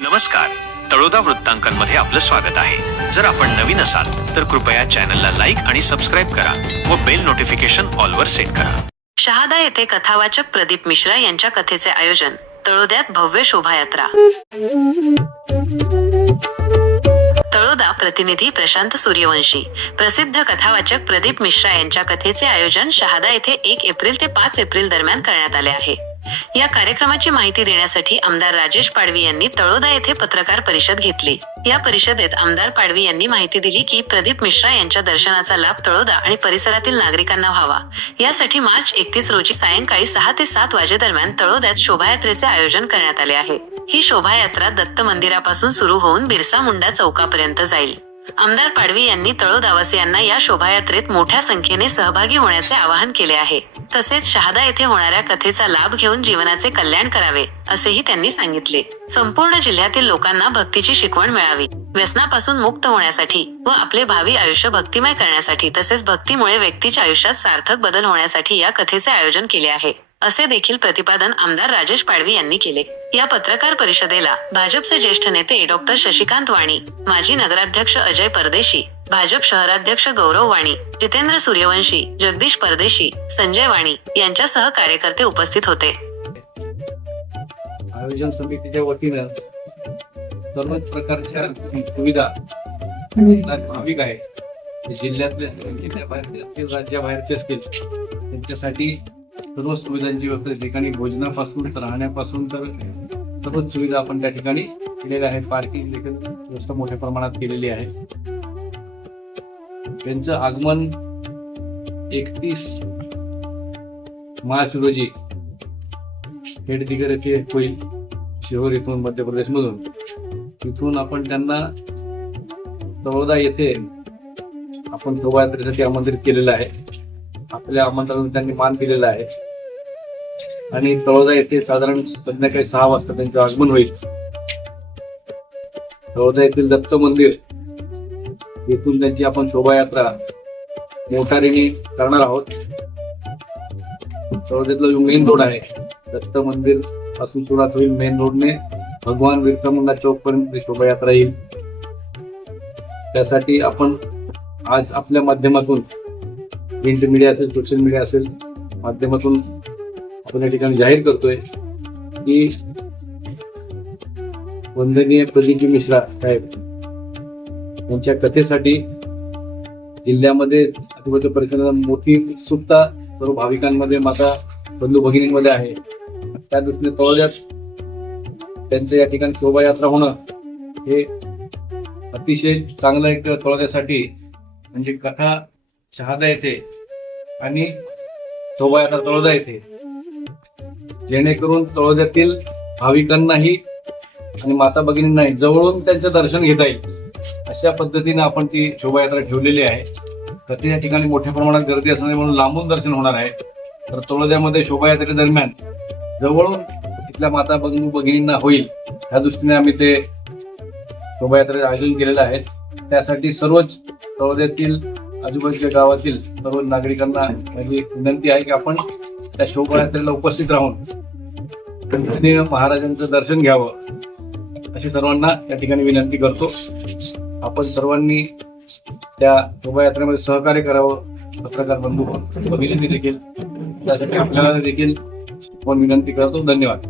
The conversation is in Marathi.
नमस्कार, तळोदा वृत्तांकनमध्ये आपलं स्वागत आहे। जर आपण नवीन असाल तर कृपया चॅनलला लाईक आणि सबस्क्राइब करा व बेल नोटिफिकेशन ऑल वर सेट करा। शहादा येथे कथावाचक प्रदीप मिश्रा यांच्या कथेचे आयोजन, तळोद्यात भव्य शोभायात्रा। तळोदा प्रतिनिधी प्रशांत सूर्यवंशी। प्रसिद्ध कथावाचक प्रदीप मिश्रा यांच्या कथेचे आयोजन शहादा येथे 1 एप्रिल ते 5 एप्रिल दरम्यान करण्यात आले आहे। या कार्यक्रमाची माहिती देण्यासाठी आमदार राजेश पाडवी यांनी तळोदा येथे पत्रकार परिषद घेतली। या परिषदेत आमदार पाडवी यांनी माहिती दिली की प्रदीप मिश्रा यांच्या दर्शनाचा लाभ तळोदा आणि परिसरातील नागरिकांना व्हावा, यासाठी मार्च 31 रोजी सायंकाळी 6 ते 7 वाजेदरम्यान तळोद्यात शोभायात्रेचे आयोजन करण्यात आले आहे। ही शोभायात्रा दत्त मंदिरापासून सुरू होऊन बिरसा मुंडा चौकापर्यंत जाईल। आमदार पाडवी यांनी तळोदावासियांना या शोभायात्रेत मोठ्या संख्येने सहभागी होण्याचे आवाहन केले आहे। तसेच शहादा येथे होणाऱ्या कथेचा लाभ घेऊन जीवनाचे कल्याण करावे, असेही त्यांनी सांगितले। संपूर्ण जिल्ह्यातील लोकांना भक्तीची शिकवण मिळावी, व्यसनापासून मुक्त होण्यासाठी व आपले भावी आयुष्य भक्तिमय करण्यासाठी, तसेच भक्तीमुळे व्यक्तीच्या आयुष्यात सार्थक बदल होण्यासाठी या कथेचे आयोजन केले आहे, असे देखील प्रतिपादन आमदार राजेश पाडवी यांनी केले। या पत्रकार परिषदेला भाजपचे ज्येष्ठ नेते डॉक्टर शशिकांत वाणी, माजी नगराध्यक्ष अजय परदेशी, भाजप शहराध्यक्ष गौरव वाणी, जितेंद्र सूर्यवंशी, जगदीश परदेशी, संजय वाणी यांच्यासह कार्यकर्ते उपस्थित होते। आयोजन समितीच्या वतीनं सर्वच प्रकारच्या सुविधा भाविक आहे, जिल्ह्यातले असतील राज्याबाहेरचे असतील त्यांच्यासाठी सर्व सुविधांची व्यवस्था त्या ठिकाणी, भोजनापासून राहण्यापासून तर सर्वच सुविधा आपण त्या ठिकाणी केलेल्या आहे। पार्किंग देखील व्यवस्था मोठ्या प्रमाणात केलेली आहे। त्यांचं आगमन 31 मार्च रोजी खेडदिगर येथे होईल, शिहोर इथून मध्य प्रदेश मधून। तिथून आपण त्यांना तळोदा येथे आपण शोभायात्रेसाठी आमंत्रित केलेलं आहे। आपल्या आमंत्रणाला त्यांनी मान दिलेला आहे आणि तळोदा येथे साधारण संध्याकाळी 6 वाजता त्यांचे आगमन होईल। तळोदा येथील दत्त मंदिर येथून त्यांची आपण शोभायात्रा मोटारीने करणार आहोत। तळोद्यातला जो मेन रोड आहे, दत्त मंदिर पासून सुरुवात होईल, मेन रोडने भगवान बिरसा मुंडा चौक पर्यंत शोभायात्रा येईल। त्यासाठी आपण आज आपल्या माध्यमातून, प्रिंट मीडिया असेल, सोशल मीडिया असेल, माध्यमातून आपण या ठिकाणी जाहीर करतोय की वंदनीय प्रदीप मिश्रा साहेब यांच्या कथेसाठी जिल्ह्यामध्ये आजूबाजूच्या परिसरात मोठी उत्सुकता सर्व भाविकांमध्ये, माता बंधू भगिनींमध्ये आहे। त्या दृष्टीने तळोद्यात त्यांचं या ठिकाणी शोभायात्रा होणं हे अतिशय चांगलं एक तळोद्यासाठी, म्हणजे कथा शहादा येथे आणि शोभायात्रा तळोदा येथे, जेणेकरून तळोद्यातील भाविकांनाही आणि माता भगिनींनाही जवळून त्यांचं दर्शन घेता येईल, अशा पद्धतीने आपण ती शोभायात्रा ठेवलेली आहे। तर या ठिकाणी मोठ्या प्रमाणात गर्दी असणारे म्हणून लांबून दर्शन होणार आहे। तर तळोद्यामध्ये शोभायात्रेदरम्यान जवळून तिथल्या माता बंधू भगिनींना होईल, या दृष्टीने आम्ही ते शोभायात्रेचे आयोजन केलेलं आहे। त्यासाठी सर्वच तळोद्यातील आजूबाजूच्या गावातील सर्व नागरिकांना माझी विनंती आहे की आपण त्या शोभायात्रेला उपस्थित राहून महाराजांचं दर्शन घ्यावं, अशी सर्वांना या ठिकाणी विनंती करतो। आपण सर्वांनी त्या शोभायात्रेमध्ये सहकार्य करावं, पत्रकार बंधू भगिनी देखील, त्यासाठी आपल्याला देखील आपण विनंती करतो। धन्यवाद।